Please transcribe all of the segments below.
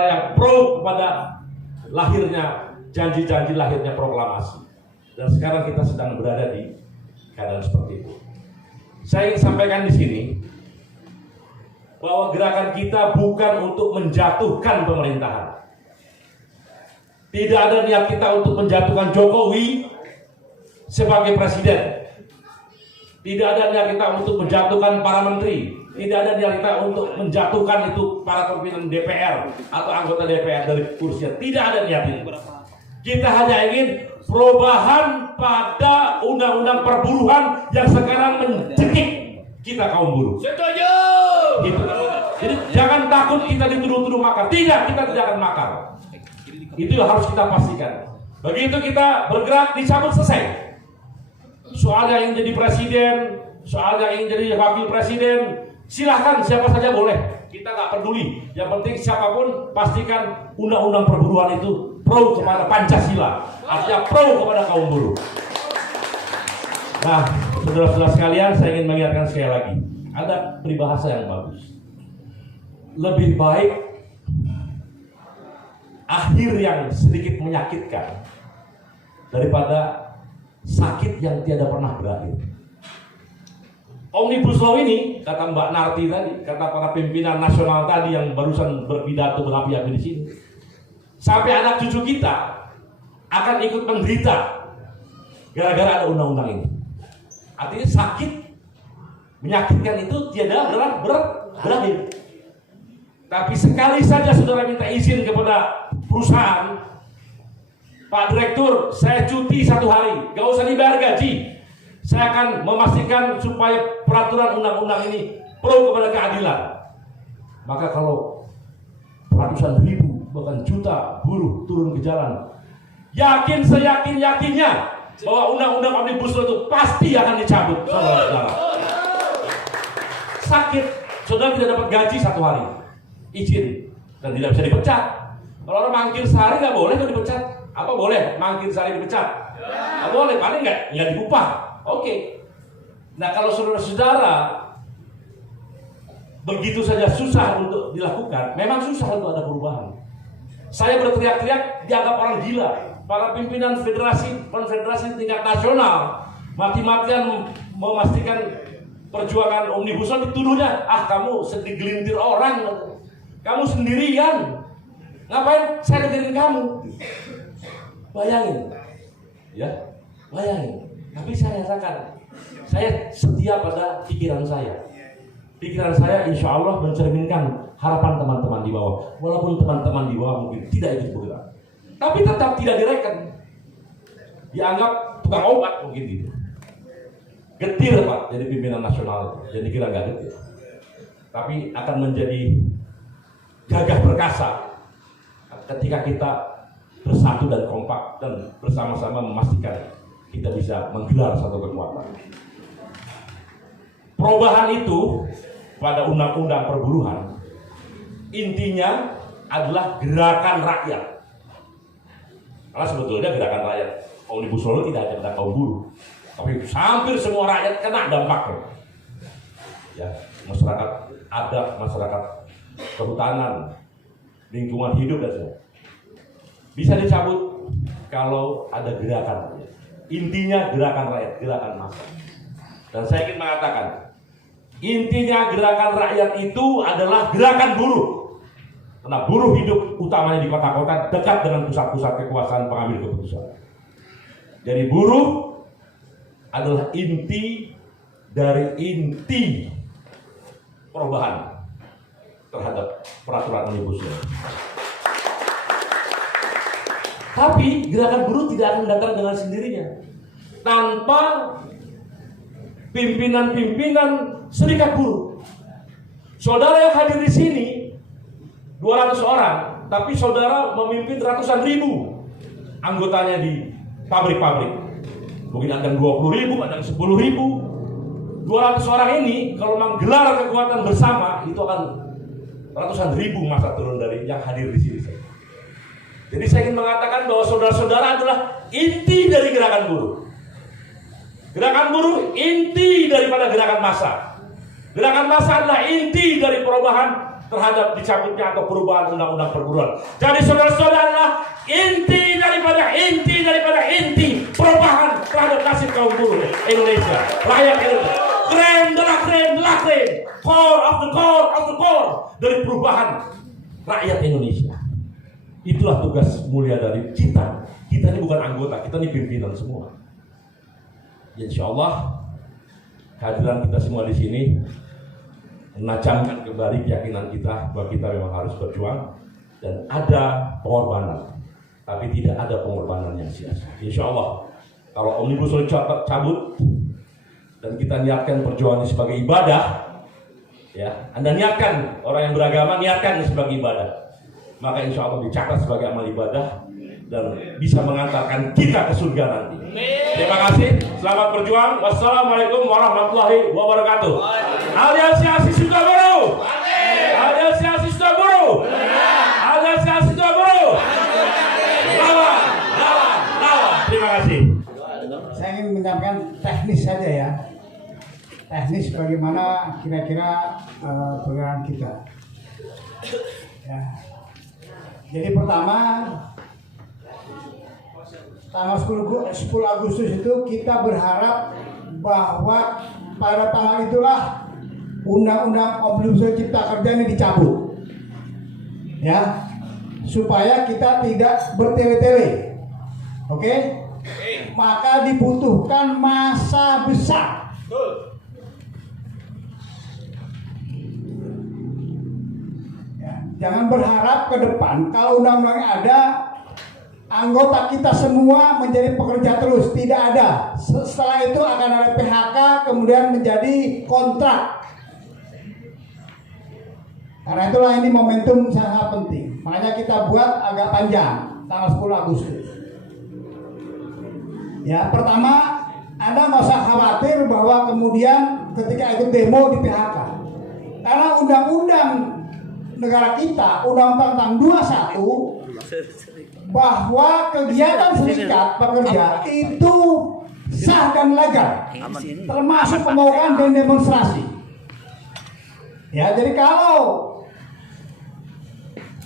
yang pro kepada lahirnya janji-janji lahirnya proklamasi. Dan sekarang kita sedang berada di keadaan seperti itu. Saya ingin sampaikan di sini bahwa gerakan kita bukan untuk menjatuhkan pemerintahan. Tidak ada niat kita untuk menjatuhkan Jokowi sebagai presiden. Tidak ada niat kita untuk menjatuhkan para menteri. Tidak ada niat kita untuk menjatuhkan itu para pimpinan DPR atau anggota DPR dari kursinya. Tidak ada niat itu. Kita hanya ingin perubahan pada undang-undang perburuhan yang sekarang mencekik kita kaum buruh. Setuju. Gitu. Jadi jangan takut kita dituduh-tuduh makar. Tidak, kita tidak akan makar. Itu yang harus kita pastikan. Begitu kita bergerak dicabut selesai. Soal yang ingin jadi presiden, soal yang ingin jadi wakil presiden, silahkan siapa saja boleh. Kita nggak peduli. Yang penting siapapun pastikan undang-undang perburuhan itu pro kepada Pancasila, artinya pro kepada kaum buruh. Nah, saudara-saudara sekalian, saya ingin mengingatkan sekali lagi, ada peribahasa yang bagus. Lebih baik akhir yang sedikit menyakitkan daripada sakit yang tiada pernah berakhir. Omnibus Law ini, kata Mbak Narti tadi, kata para pimpinan nasional tadi yang barusan berpidato berapi-api di sini, sampai anak cucu kita akan ikut menderita gara-gara ada undang-undang ini. Artinya sakit, menyakitkan itu tiada berakhir. Tapi sekali saja saudara minta izin kepada perusahaan, Pak Direktur, saya cuti 1 hari, gak usah dibayar gaji. Saya akan memastikan supaya peraturan undang-undang ini pro kepada keadilan. Maka kalau ratusan ribu bahkan juta buruh turun ke jalan, yakin seyakin-yakinnya bahwa undang-undang Omnibus Law itu pasti akan dicabut, saudara-saudara. Sakit, saudara tidak dapat gaji 1 hari, izin, dan tidak bisa dipecat. Kalau orang mangkir sehari nggak boleh tuh dipecat. Apa boleh mangkir sehari dipecat? Nggak boleh, paling nggak diupah. Oke. Nah kalau saudara-saudara begitu saja susah untuk dilakukan, memang susah untuk ada perubahan. Saya berteriak-teriak dianggap orang gila. Para pimpinan konfederasi tingkat nasional mati-matian memastikan perjuangan Omnibus Law, dituduhnya, kamu segelintir orang, kamu sendirian, ngapain saya dengerin kamu? Bayangin, ya, bayangin. Tapi saya rasakan, saya setia pada pikiran saya. Pikiran saya insya Allah mencerminkan harapan teman-teman di bawah. Walaupun teman-teman di bawah mungkin tidak ikut bergerak, tapi tetap tidak direken. Dianggap tukang obat mungkin gitu. Getir Pak, jadi pimpinan nasional. Jadi kira nggak getir. Tapi akan menjadi gagah perkasa ketika kita bersatu dan kompak dan bersama-sama memastikan kita bisa menggelar satu kekuatan. Perubahan itu pada undang-undang perburuhan intinya adalah gerakan rakyat. Karena sebetulnya gerakan rakyat Omnibus Law tidak ada pada kaum buruh, tapi hampir semua rakyat kena dampaknya. Ya, masyarakat adat, masyarakat kehutanan, lingkungan hidup dan sebagainya. Bisa dicabut kalau ada gerakan. Intinya gerakan rakyat, gerakan massa. Dan saya ingin mengatakan, intinya gerakan rakyat itu adalah gerakan buruh. Karena buruh hidup utamanya di kota-kota dekat dengan pusat-pusat kekuasaan pengambil keputusan. Jadi buruh adalah inti dari inti perubahan terhadap peraturan Omnibus Law. Tapi gerakan buruh tidak akan datang dengan sendirinya tanpa pimpinan-pimpinan serikat buruh. Saudara yang hadir di sini 200 orang, tapi saudara memimpin ratusan ribu anggotanya di pabrik-pabrik. Mungkin ada yang 20.000, ada yang 10.000. 200 orang ini kalau menggelar kekuatan bersama itu akan ratusan ribu masa turun dari yang hadir di sini. Jadi saya ingin mengatakan bahwa saudara-saudara adalah inti dari gerakan buruh. Gerakan buruh inti daripada gerakan massa. Gerakan massa adalah inti dari perubahan terhadap dicabutnya atau perubahan undang-undang perburuan. Jadi saudara-saudara, inti daripada inti perubahan terhadap nasib kaum buruh Indonesia, rakyat Indonesia, keren, core of the core dari perubahan rakyat Indonesia. Itulah tugas mulia dari kita. Kita ini bukan anggota, kita ini pimpinan semua. Insya Allah kehadiran kita semua di sini menajamkan kembali keyakinan kita bahwa kita memang harus berjuang dan ada pengorbanan, tapi tidak ada pengorbanan yang sia-sia. Insya Allah kalau Omnibus Law cabut dan kita niatkan perjuangan ini sebagai ibadah, ya, Anda niatkan, orang yang beragama niatkan ini sebagai ibadah, maka insya Allah dicatat sebagai amal ibadah dan bisa mengantarkan kita ke surga nanti. Terima kasih, selamat berjuang. Wassalamualaikum warahmatullahi wabarakatuh. Aliansi Mahasiswa Buruh. Aliansi Mahasiswa Buruh. Aliansi Mahasiswa Buruh. Lawan. Terima kasih. Saya ingin menyampaikan teknis saja ya. Teknis bagaimana kira-kira pergerakan kita. Ya. Jadi pertama, tanggal 10 Agustus itu kita berharap bahwa pada tanggal itulah Undang-Undang Omnibus Law Cipta Kerja ini dicabut, ya, supaya kita tidak bertele-tele. Oke? Maka dibutuhkan masa besar. Ya, jangan berharap ke depan kalau undang-undangnya ada, anggota kita semua menjadi pekerja terus. Tidak ada. Setelah itu akan ada PHK, kemudian menjadi kontrak. Karena itulah ini momentum sangat penting. Makanya kita buat agak panjang, tanggal 10 Agustus. Ya, pertama, Anda nggak usah khawatir bahwa kemudian ketika ikut demo di PHK. Karena undang-undang negara kita, Undang-Undang tentang 21, bahwa kegiatan serikat pekerja itu sah dan legal, termasuk pembukaan dan demonstrasi. Ya, jadi kalau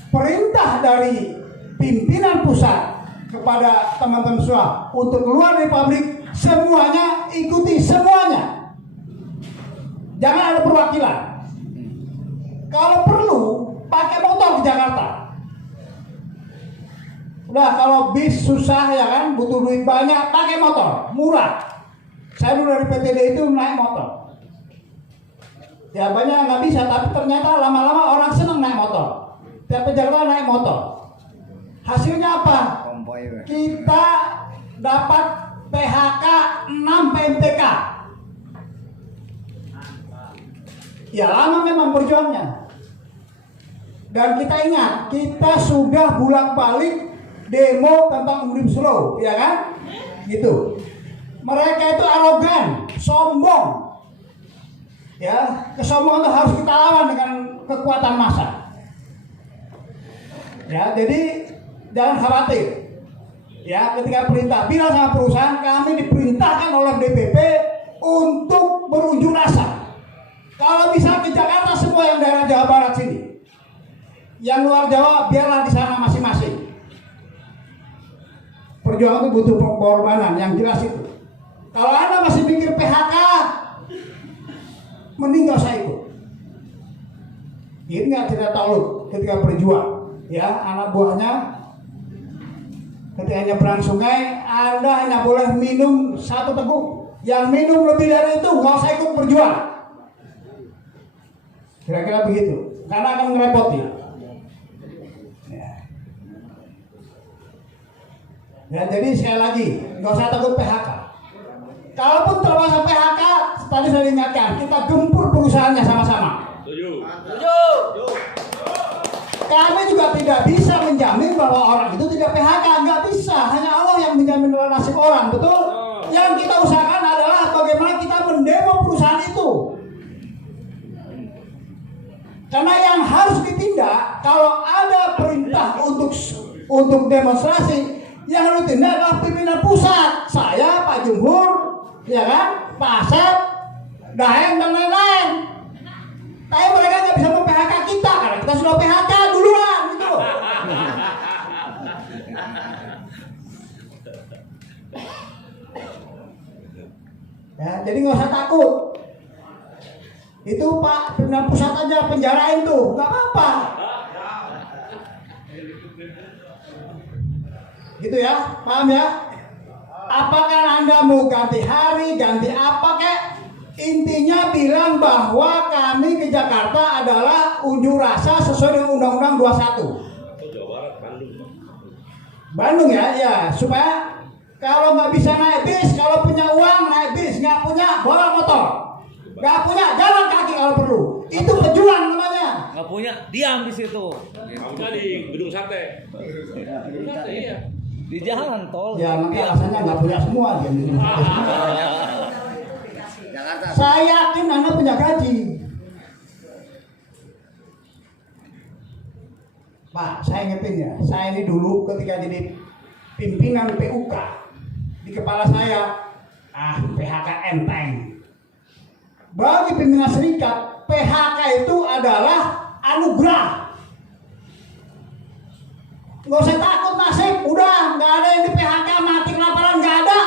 perintah dari pimpinan pusat kepada teman-teman semua untuk keluar dari pabrik, semuanya ikuti semuanya. Jangan ada perwakilan. Kalau perlu pakai motor ke Jakarta. Udah, kalau bis susah ya kan, butuh duit banyak, pakai motor, murah. Saya dulu dari PTD itu naik motor. Ya banyak nggak bisa, tapi ternyata lama-lama orang senang naik motor. Tiap ke Jakarta naik motor. Hasilnya apa? Kita dapat PHK 6 PMTK. Ya lama memang berjuangnya. Dan kita ingat, kita sudah bolak-balik demo tentang Omnibus Law, ya kan? Gitu. Mereka itu arogan, sombong. Ya, kesombongan itu harus kita lawan dengan kekuatan massa. Ya, jadi jangan khawatir. Ya, ketika perintah bilang sama perusahaan, kami diperintahkan oleh DPP untuk berunjuk rasa. Kalau bisa ke Jakarta semua yang daerah Jawa Barat sini. Yang luar Jawa biarlah di sana masing-masing. Perjuangan itu butuh pengorbanan yang jelas itu. Kalau Anda masih mikir PHK, mending gak usah ikut. Ingat tidak tahu ketika berjuang, ya anak buahnya ketika nyebrang sungai, Anda hanya boleh minum 1 teguk. Yang minum lebih dari itu gak usah ikut berjuang. Kira-kira begitu, karena akan ngerepoti. Ya, jadi sekali lagi, nggak usah takut PHK. Kalaupun terpaksa PHK, tadi saya ingatkan, kita gempur perusahaannya sama-sama. Setuju. Kami juga tidak bisa menjamin bahwa orang itu tidak PHK, nggak bisa. Hanya Allah yang menjamin nasib orang, betul? Yang kita usahakan adalah bagaimana kita mendemo perusahaan itu. Karena yang harus ditindak, kalau ada perintah untuk demonstrasi, yang harus ditindak adalah pimpinan pusat. Saya, Pak Jumhur, ya kan, Pak Asep, Daeng dan lain-lain. Tapi mereka nggak bisa mem-PHK kita karena Ya, jadi nggak usah takut. Itu Pak pimpinan pusat aja penjarain tuh, nggak apa-apa. Gitu ya, paham ya? Apakah Anda mau ganti hari, ganti apa kek? Intinya bilang bahwa kami ke Jakarta adalah unjuk rasa sesuai dengan Undang-Undang 21. Bandung ya, supaya kalau nggak bisa naik bis, kalau punya uang naik bis, nggak punya bawa motor, nggak punya jalan kaki kalau perlu. Itu pejuang namanya. Nggak punya, diam di situ. Kamu di gedung sate. Gedung sate iya. Di jalan tol. Ya makanya alasannya nggak punya semua dia. Saya yakin Anda punya gaji. Pak, saya ingetin ya, saya ini dulu ketika jadi pimpinan PUK di kepala saya, PHK enteng. Bagi pimpinan serikat, PHK itu adalah anugerah. Nggak usah takut nasib, udah nggak ada yang di PHK mati kelaparan, nggak ada.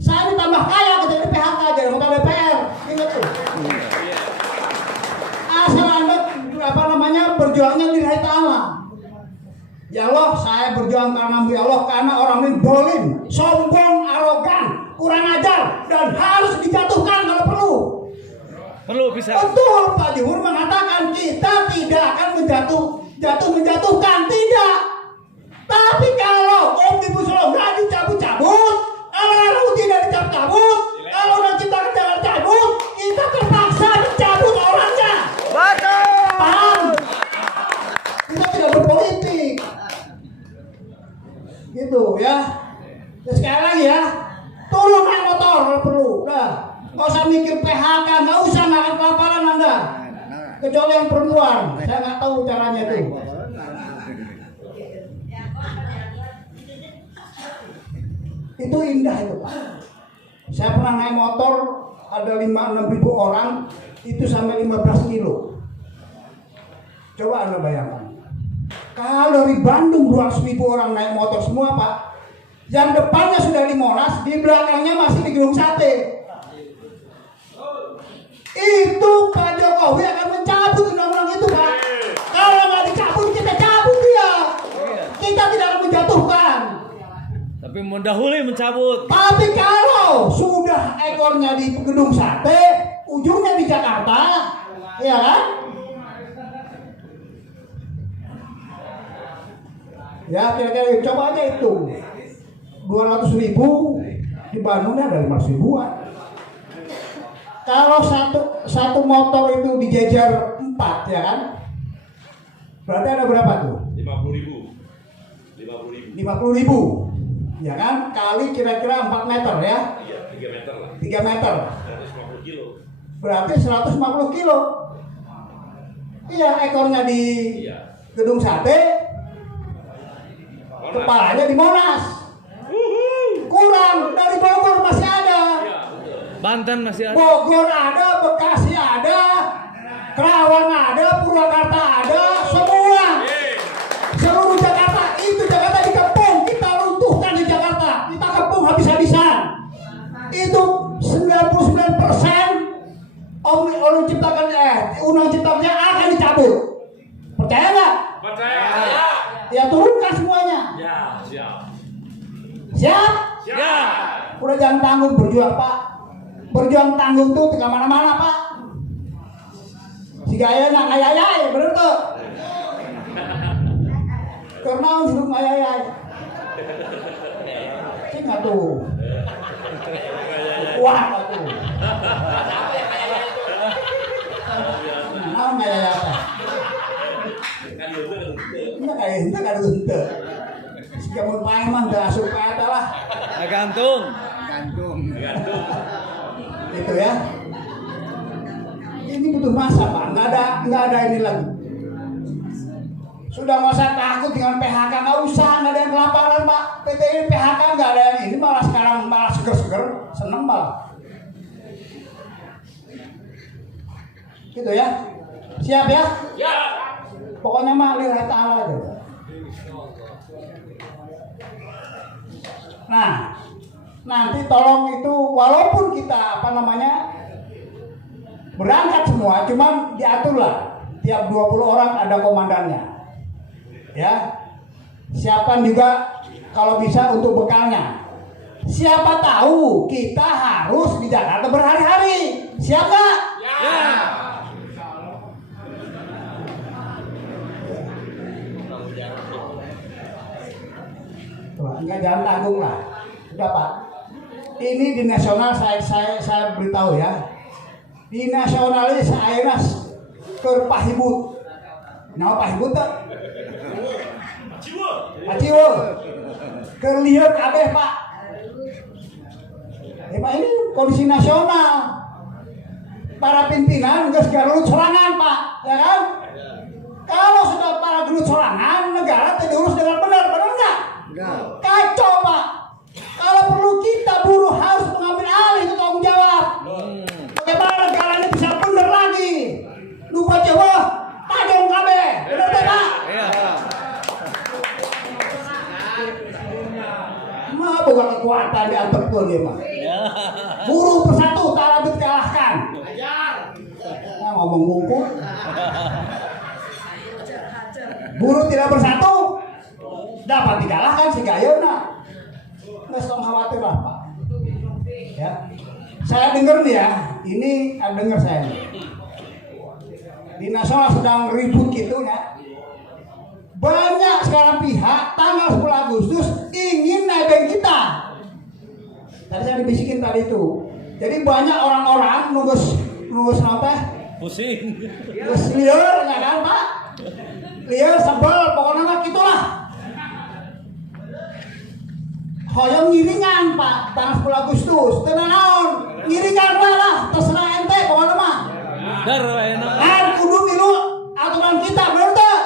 Saya ini tambah kaya ketika di PHK jadi anggota DPR, ingat tuh. Asal Anda berjuangnya lillahi ta'ala. Ya Allah, saya berjuang karena ya Allah, karena orang ini dolim, sombong, arogan, kurang ajar, dan harus dijatuhkan kalau perlu. Perlu bisa. Betul, Pak Juhur mengatakan kita tidak akan menjatuhkan, tidak. Tapi kalau Omnibus Law nggak dicabut-cabut, kalau RUU tidak dicabut-cabut, kalau Undang Cipta Kerja dicabut, kita terpaksa dicabut orangnya. Betul. Paham? Kita tidak berpolitik. Gitu ya. Terus sekali lagi ya, turun naik motor kalau perlu. Udah, nggak usah mikir PHK, nggak usah makan kelaparan Anda. Kecuali yang perempuan, saya nggak tahu caranya itu. Itu indah itu Pak. Saya pernah naik motor, ada 5-6 ribu orang, itu sampai 15 kilo. Coba Anda bayangkan. Kalau dari Bandung 200 ribu orang naik motor semua Pak, yang depannya sudah di Monas, di belakangnya masih di Gedung Sate. Itu Pak Jokowi akan mencabut undang-undang itu Pak. Kalau nggak dicabut, kita cabut dia. Kita tidak akan menjatuhkan. Tapi mendahului mencabut. Tapi kalau sudah ekornya di Gedung Sate, ujungnya di Jakarta, ya kan? Ya kira-kira coba aja itu 200 ribu di Bandungnya ada 500 ribuan. Kalau satu motor itu dijejer 4 ya kan? Berarti ada berapa tuh? 50 ribu ya kan? Kali kira-kira 4 meter ya? Iya, 3 meter lah. 3 meter 150 kilo. berarti 150 kilo. Iya, ekornya di Gedung Sate, kepalanya di Monas. Kurang, dari Bogor masih ada. Banten masih ada. Bogor ada, Bekasi ada, Kerawang ada, Purwakarta ada, semua. Seluruh Jakarta, itu Jakarta dikepung, kita runtuhkan di Jakarta, kita kepung habis-habisan. Itu 99% Undang Cipta Kerja akan dicabut. Percaya nggak? Percaya. Ya turunkan semuanya. Ya, siap. Siap? Siap. Udah jangan tanggung berjuang Pak. Berjuang tanggung tuh ke mana-mana Pak. Si gaya nak ayai, bener tuh. Karena suruh ayai. Sih nggak tuh. Wah tuh. Nah ayai apa? Enggak kayak ente kan ente. Si kamu paiman dah supaya lah. Gantung. Itu ya. Ini butuh masa Pak, nggak ada ini lagi. Sudah nggak usah takut dengan PHK, nggak ada yang kelaparan Pak. PT ini PHK nggak ada yang ini, malah sekarang malah seger-seger, seneng malah. Gitu ya. Siap ya? Ya. Pokoknya mah lillahi ta'ala aja. Nah, nanti tolong itu walaupun kita berangkat semua, cuman diaturlah tiap 20 orang ada komandannya, ya. Siapkan juga kalau bisa untuk bekalnya. Siapa tahu kita harus di Jakarta berhari-hari, siap nggak? Ya. Enggak, jangan tanggung lah. Udah Pak. Ini di nasional saya beritahu ya. Di nasional ini saya ke Pahibut. Nama Pahibut tak? Aciwo. Ke lihat kabeh Pak. Pak ini kondisi nasional. Para pimpinan geus garut serangan Pak, ya kan? Kalau sudah para garut serangan, negara diurus dengan benar nggak? Kacau Pak. Kalau perlu kita buruh harus mengambil alih itu tanggung jawab. Bagaimana negara ini bisa benar lagi? Lupa Jawa, tajam kabeh. Benar tak Pak? Iya. Mah bukan kekuatan di antar pun dia mah. Buruh bersatu tak dapat dikalahkan. Nah, ngomong bungkuk. Buruh tidak bersatu dapat dikalahkan si Gayona. Nggak usah khawatir lah Pak. Ya, saya dengar nih ya, ini dengar saya nih. Di nasional sedang ribut gitu ya. Banyak sekarang pihak tanggal 10 Agustus ingin nebeng kita. Tadi saya dibisikin tadi itu. Jadi banyak orang-orang nunggus apa? Pusing. Nunggus liar, ya kan Pak? Liar, sebel, pokoknya mah gitulah. Hoyong ngiringan Pak, tanggal 10 Agustus. Tenang naon, ngiringan lah, terserah ente pokoknya mah. Dar enak. Kan kudu milu aturan kita, bener tuh?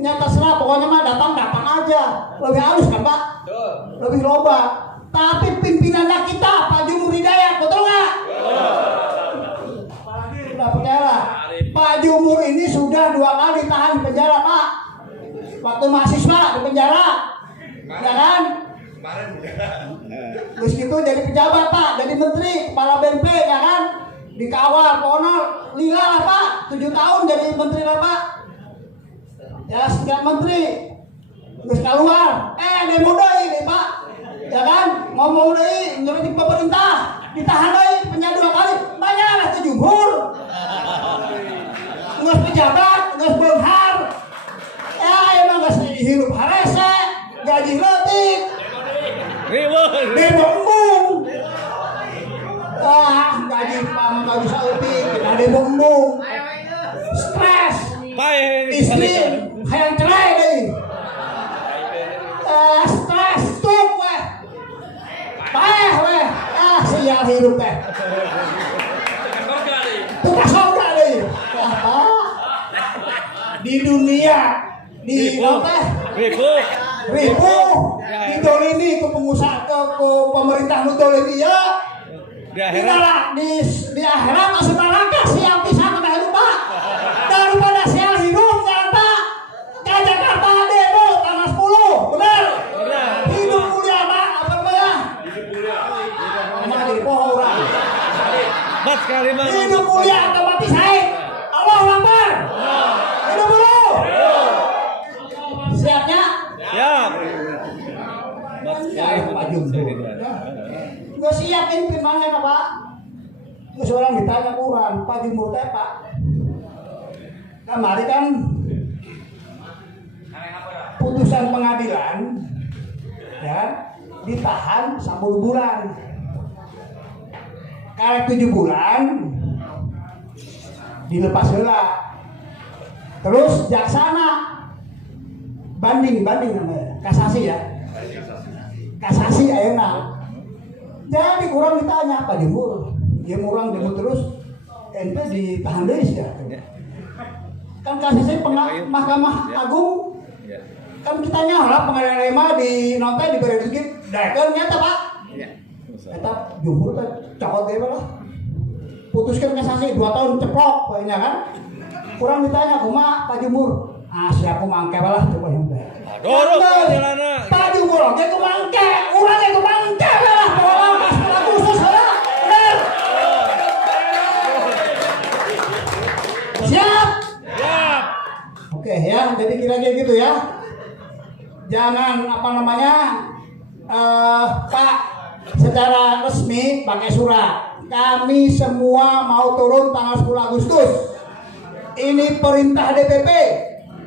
Nyata serah pokoknya mah datang aja. Lebih halus kan Pak? Lebih loba. Tapi pimpinannya kita Pak Jumur Hidayat, betul nggak? Apalagi udah percayalah. Pak Jumur ini sudah 2 kali ditahan di penjara Pak. Waktu mahasiswa di penjara, ya kan? Terus gitu jadi pejabat Pak, jadi menteri, kepala BNP, ya kan? Dikawal, pokoknya lila lah Pak. 7 tahun jadi menteri lah Pak. Ya setiap menteri terus keluar, demo deui Pak, ya kan, ngomong deui menurut pemerintah, ditahan deui penjara 2 kali, banyak lah Jumhur, nggak pejabat, nggak beunghar, ya emang nggak hirup harese, gaji leutik, demo embung, gaji pam nggak bisa leutik, kita demo embung, stres, istri hayang cerai deui. Stres tuh weh. Bae weh. Sial hirup teh. Tugas surga deui. Di dunia di teh ribu didolimi ke pengusaha ke pemerintah mendolimi ya. Di akhirat masuk neraka sial pisan kita hidup Pak. Daripada sial hidup nyata ke Jakarta demo tanggal 10, benar? Hidup mulia Pak, apa namanya? Hidup mulia. Emang jadi pohon orang. Bat sekali mah. Hidup mulia atau mati syahid. Allahu Akbar. Hidup dulu. Siapnya? Siap. Bat sekali Pak Jumbo. Nggak siapin pimpinannya Pak. Nggak orang ditanya kurang, Pak Jumbo teh Pak. Kemarin kan putusan pengadilan ya ditahan 10 bulan. Karek 7 bulan dilepas heula. Terus jaksana banding namanya, kasasi ya. Kasasi ayeuna. Jadi kurang ditanya Pak Jumur, dia kurang demo terus ente ditahan deui ya. Kan kasasi Mahkamah Agung kan kita nyala pengadilan lema di nonton diberi sedikit daekeun nyata Pak. Eta Jumur teh cokot deui lah. Putuskeun kasasi 2 tahun ceplok pokoknya kan. Kurang ditanya kumaha Pak Jumur. Siap ku mangke lah coba yang teh. Dorong jalanna. Pak Betul, itu mangke, urang itu mangke lah, tolong kasih khusus ya, benar. Siap? Siap. Oke ya, jadi kira-kira gitu ya. Jangan apa namanya, Pak, secara resmi pakai surat. Kami semua mau turun tanggal 10 Agustus. Ini perintah DPP.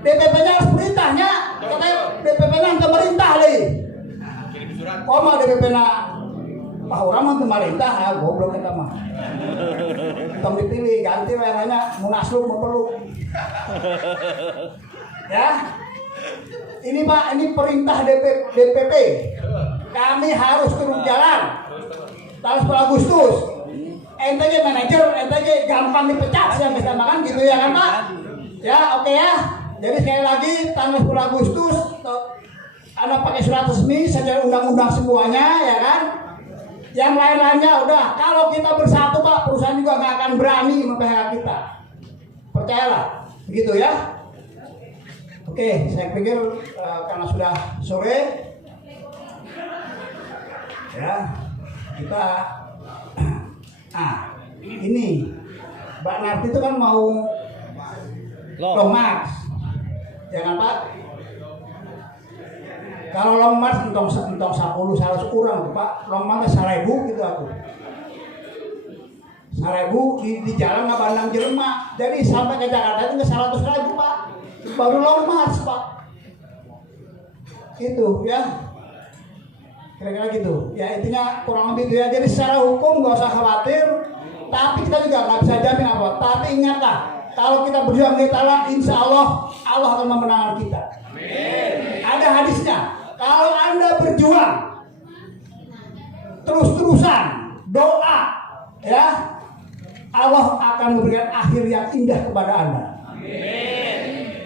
DPP-nya harus perintahnya. Katanya DPP-nya pemerintah deh. Kok mau DPP-nya Pak Orang mau pemerintah, goblok kita mah. Tong dipilih, ganti warnanya Munaslup mau perlu. Ya. Ini Pak, ini perintah DPP. Kami harus turun jalan. Tanggal 10 Agustus. Ente manajer, ente gampang dipecat sih bisa makan gitu ya kan Pak? Ya, oke ya. Jadi sekali lagi tanggal 10 Agustus Anda pakai surat resmi secara undang-undang semuanya ya kan? Yang lain-lainnya udah, kalau kita bersatu Pak, perusahaan juga nggak akan berani mem-PHK kita. Percayalah, begitu ya. Oke, saya pikir karena sudah sore, ya kita, ini Mbak Narti itu kan mau long march, ya kan Pak? Kalau long march entong 10 100 kurang tuh Pak, long march 1000 gitu aku. 1000 di jalan nggak bandang Jelema, jadi sampai ke Jakarta itu ke 100 lagi Pak, baru long march Pak. Itu ya, kira-kira gitu. Ya intinya kurang lebih itu ya. Jadi secara hukum nggak usah khawatir, tapi kita juga nggak bisa jamin apa. Tapi ingatlah, kalau kita berjuang di Allah, insya Allah Allah akan memenangkan kita. Ada hadisnya. Kalau Anda berjuang terus-terusan doa, ya Allah akan memberikan akhir yang indah kepada Anda.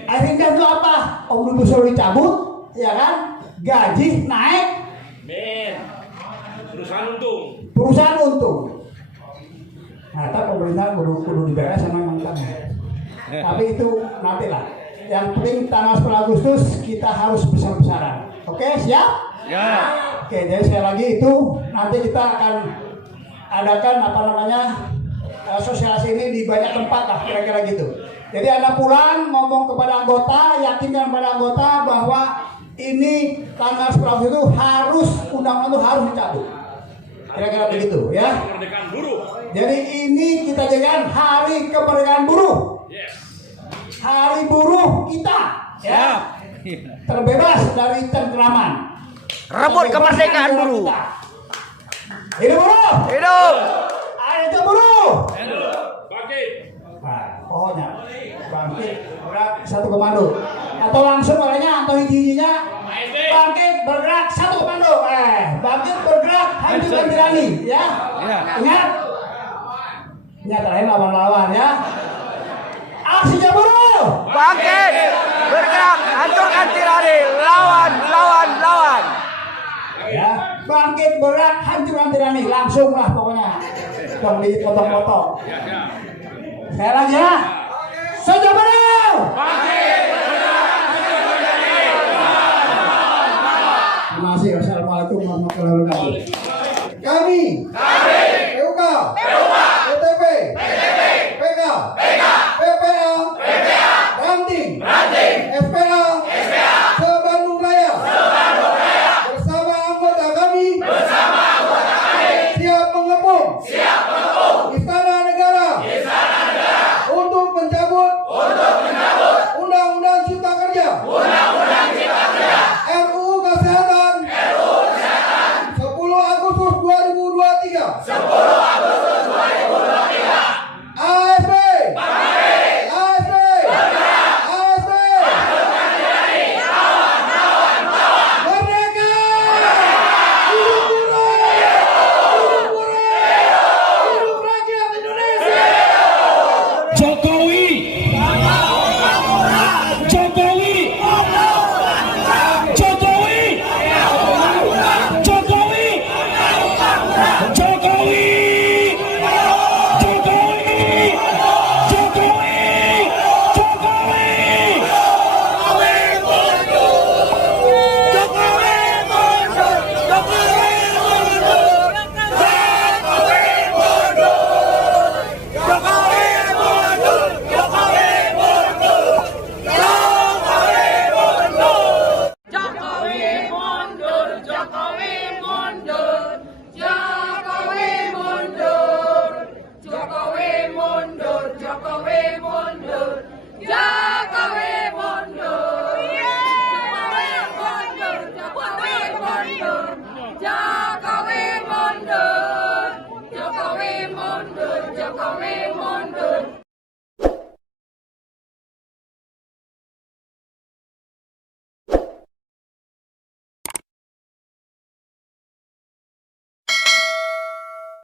Akhir indah itu apa? Omnibus Law dicabut, ya kan? Gaji naik, perusahaan untung. Nah, pemerintah kudu diberes sama mantan. Tapi itu nantilah. Yang penting tanggal 10 Agustus kita harus besar-besaran. Oke, siap? Ya. Oke, jadi sekali lagi itu nanti kita akan adakan apa namanya sosialisasi ini di banyak tempat lah, kira-kira gitu. Jadi Anda pulang ngomong kepada anggota, yakinkan kepada anggota bahwa ini tanggal 10 Agustus itu harus undang-undang itu harus dicabut. Kira-kira begitu ya. Kemerdekaan buruh. Jadi ini kita jadikan hari kemerdekaan buruh. Yes. Hari buruh kita ya. Terbebas dari cengkraman. Rebut kemerdekaan buruh. Hidup buruh. Hidup. Ayo buruh. Bangkit. Nah, pokoknya bangkit bergerak satu komando. Atau langsung orangnya atau hijinya bangkit bergerak satu komando. Bangkit bergerak hancurkan tirani ya. Ingat. Ingat terakhir lawan-lawan ya. Aksinya buruh. Bangkit. Bergerak. Hancurkan tirani. Lawan. Ya, bangkit bergerak hancurkan tirani. Langsung lah pokoknya. Dong dipotong-potong. Saya lagi ya. Saja buruh. Terima kasih. Wassalamualaikum warahmatullahi wabarakatuh. Kami. PUK. PTP. PK. PPA. Ranting. FPA. Se-Bandung Raya. Bersama anggota kami. Siap mengepung. Istana Negara. Untuk mencabut kami